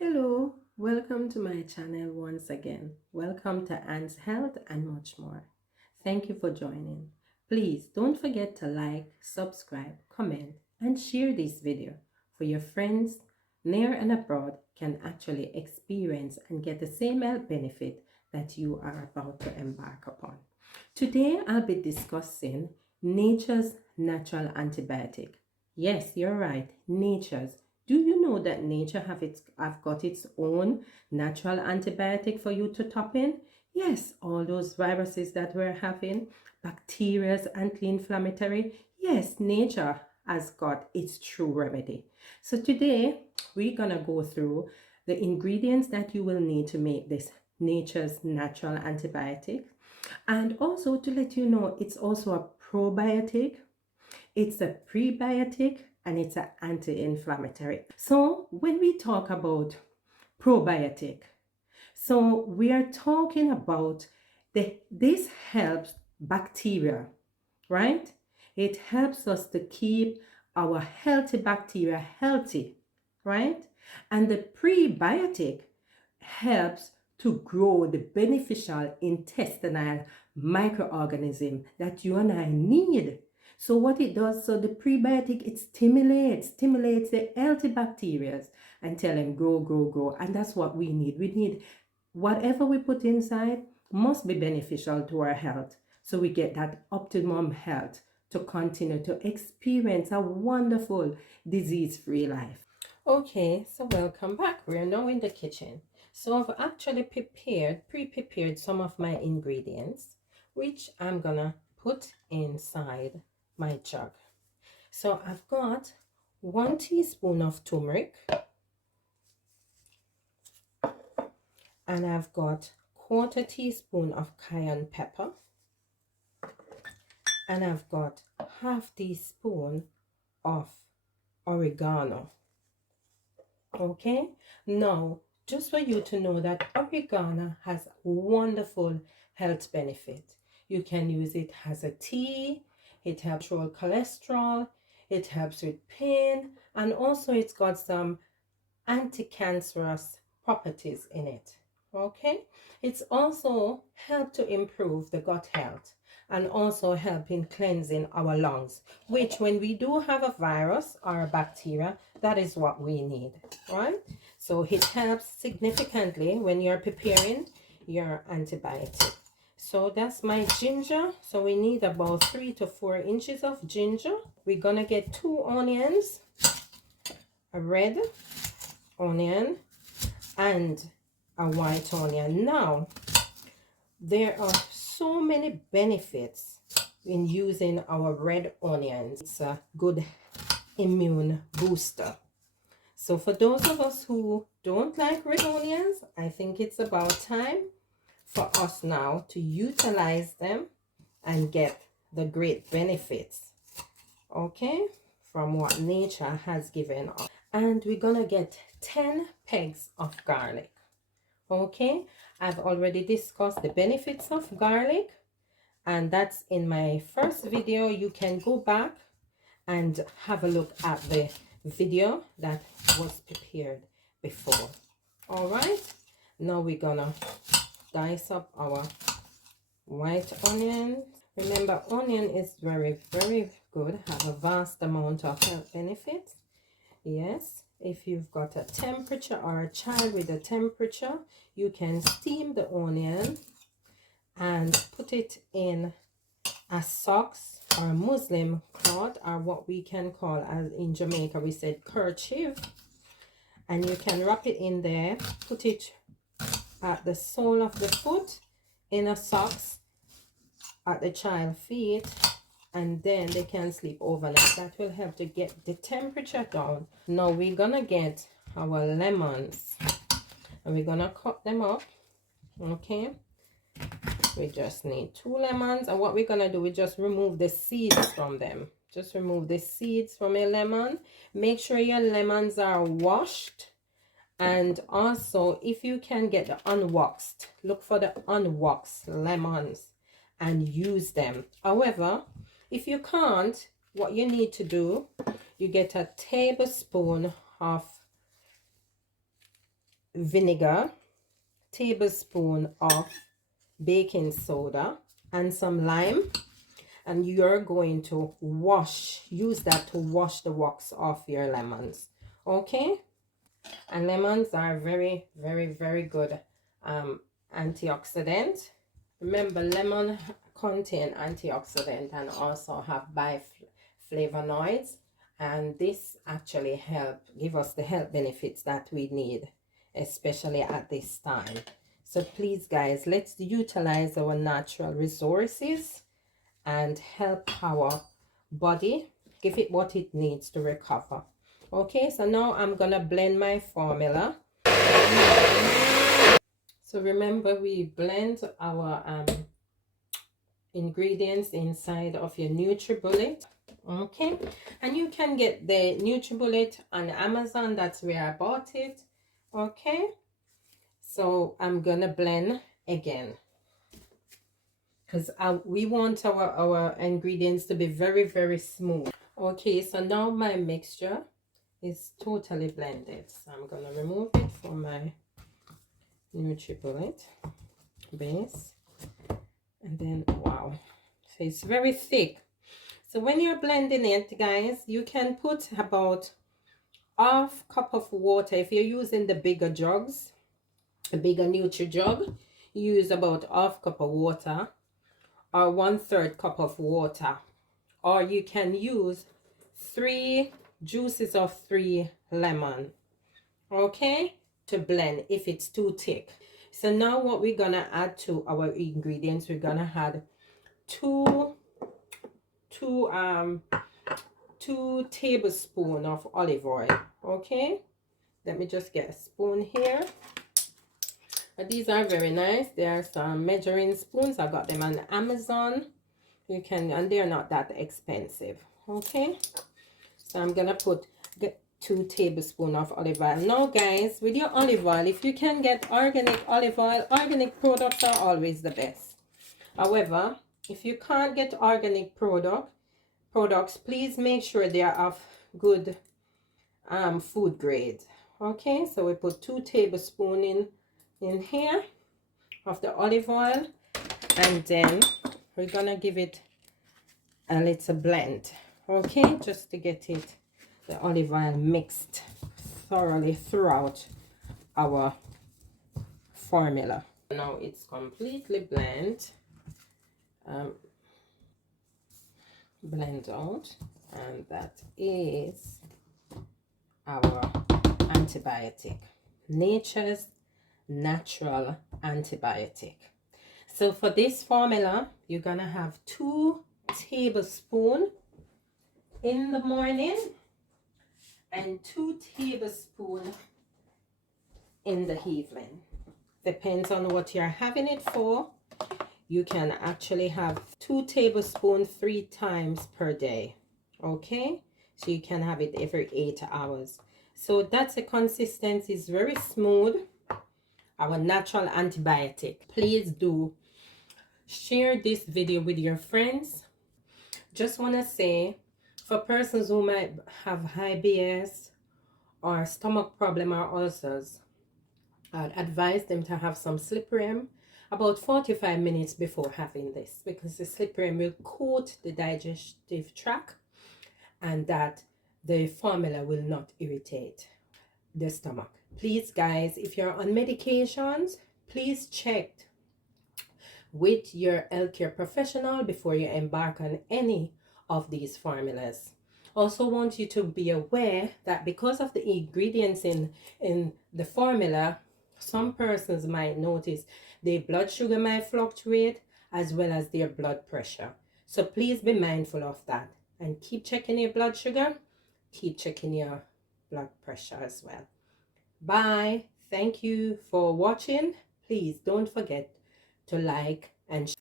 Hello, welcome to my channel once again. Welcome to Ant's Health and much more. Thank you for joining. Please don't forget to like, subscribe, comment, and share this video for your friends near and abroad can actually experience and get the same health benefit that you are about to embark upon. Today I'll be discussing nature's natural antibiotic. Yes, you're right, nature's. Do you know that nature have got its own natural antibiotic for you to top in? Yes, all those viruses that we're having, bacteria, anti-inflammatory. Yes, nature has got its true remedy. So today we're gonna go through the ingredients that you will need to make this nature's natural antibiotic, and also to let you know it's also a probiotic, it's a prebiotic, and it's an anti-inflammatory. So when we talk about probiotic, so we are talking about this helps bacteria, right? It helps us to keep our healthy bacteria healthy, right? And the prebiotic helps to grow the beneficial intestinal microorganism that you and I need. So what it does, so the prebiotic, it stimulates the healthy bacteria and tell them grow, grow, grow. And that's what we need. We need whatever we put inside must be beneficial to our health. So we get that optimum health to continue to experience a wonderful disease-free life. Okay, so welcome back. We're now in the kitchen. So I've actually pre-prepared some of my ingredients, which I'm gonna put inside my jug. So I've got 1 teaspoon of turmeric, and I've got 1/4 teaspoon of cayenne pepper, and I've got 1/2 teaspoon of oregano. Okay, now just for you to know that oregano has wonderful health benefit. You can use it as a tea. It helps control cholesterol, it helps with pain, and also it's got some anti-cancerous properties in it. Okay, it's also helped to improve the gut health and also help in cleansing our lungs, which when we do have a virus or a bacteria, that is what we need, right? So it helps significantly when you're preparing your antibiotic. So that's my ginger. So we need about 3 to 4 inches of ginger. We're gonna get 2 onions, a red onion and a white onion. Now, there are so many benefits in using our red onions. It's a good immune booster. So for those of us who don't like red onions, I think it's about time for us now to utilize them and get the great benefits, okay, from what nature has given us. And we're gonna get 10 pegs of garlic. Okay, I've already discussed the benefits of garlic, and that's in my first video. You can go back and have a look at the video that was prepared before. All right, now we're gonna dice up our white onion. Remember, onion is very, very good, have a vast amount of health benefits. Yes, if you've got a temperature or a child with a temperature, you can steam the onion and put it in a socks or a Muslim cloth, or what we can call, as in Jamaica we said, kerchief, and you can wrap it in there, put it at the sole of the foot in a socks at the child's feet, and then they can sleep overnight. That will help to get the temperature down. Now we're gonna get our lemons and we're gonna cut them up. Okay, we just need 2 lemons, and what we're gonna do, we just remove the seeds from them. Just remove the seeds from a lemon. Make sure your lemons are washed, and also if you can get the unwaxed, look for the unwaxed lemons and use them. However, if you can't, what you need to do, you get a tablespoon of vinegar, tablespoon of baking soda, and some lime. And you're going to use that to wash the wax off your lemons. Okay? And lemons are very, very, very good antioxidant. Remember, lemon contain antioxidant and also have biflavonoids, and this actually give us the health benefits that we need, especially at this time. So please guys, let's utilize our natural resources and help our body, give it what it needs to recover. Okay, so now I'm gonna blend my formula. So remember, we blend our ingredients inside of your NutriBullet. Okay, and you can get the NutriBullet on Amazon. That's where I bought it. Okay, so I'm gonna blend again, because we want our ingredients to be very, very smooth. Okay, so now my mixture is totally blended, so I'm gonna remove it from my NutriBullet base. And then, wow, so it's very thick. So when you're blending it, guys, you can put about half cup of water. If you're using the bigger jugs, a bigger Nutri jug, you use about half cup of water, or 1/3 cup of water. Or you can use 3 juices of 3 lemon, okay, to blend if it's too thick. So now what we're gonna add to our ingredients, we're gonna add two tablespoons of olive oil. Okay, let me just get a spoon here. These are very nice. There are some measuring spoons. I got them on Amazon. You can, and they're not that expensive. Okay, so I'm gonna get 2 tablespoons of olive oil. Now guys, with your olive oil, if you can get organic olive oil, organic products are always the best. However, if you can't get organic products, please make sure they are of good food grade. Okay, so we put 2 tablespoons in here of the olive oil, and then we're gonna give it a little blend. Okay, just to get the olive oil mixed thoroughly throughout our formula. Now it's completely blend out, and that is our antibiotic, nature's natural antibiotic. So for this formula, you're gonna have 2 tablespoons in the morning and 2 tablespoons in the evening. Depends on what you're having it for. You can actually have 2 tablespoons 3 times per day. Okay, so you can have it every 8 hours. So that's the consistency, is very smooth. Our natural antibiotic. Please do share this video with your friends. Just want to say, for persons who might have IBS or stomach problem or ulcers, I'd advise them to have some slippery about 45 minutes before having this, because the slippery will coat the digestive tract, and that the formula will not irritate the stomach. Please guys, if you're on medications, please check with your healthcare professional before you embark on any of these formulas. Also want you to be aware that because of the ingredients in the formula, some persons might notice their blood sugar might fluctuate, as well as their blood pressure. So please be mindful of that, and keep checking your blood sugar, keep checking your blood pressure as well. Bye. Thank you for watching. Please don't forget to like and share.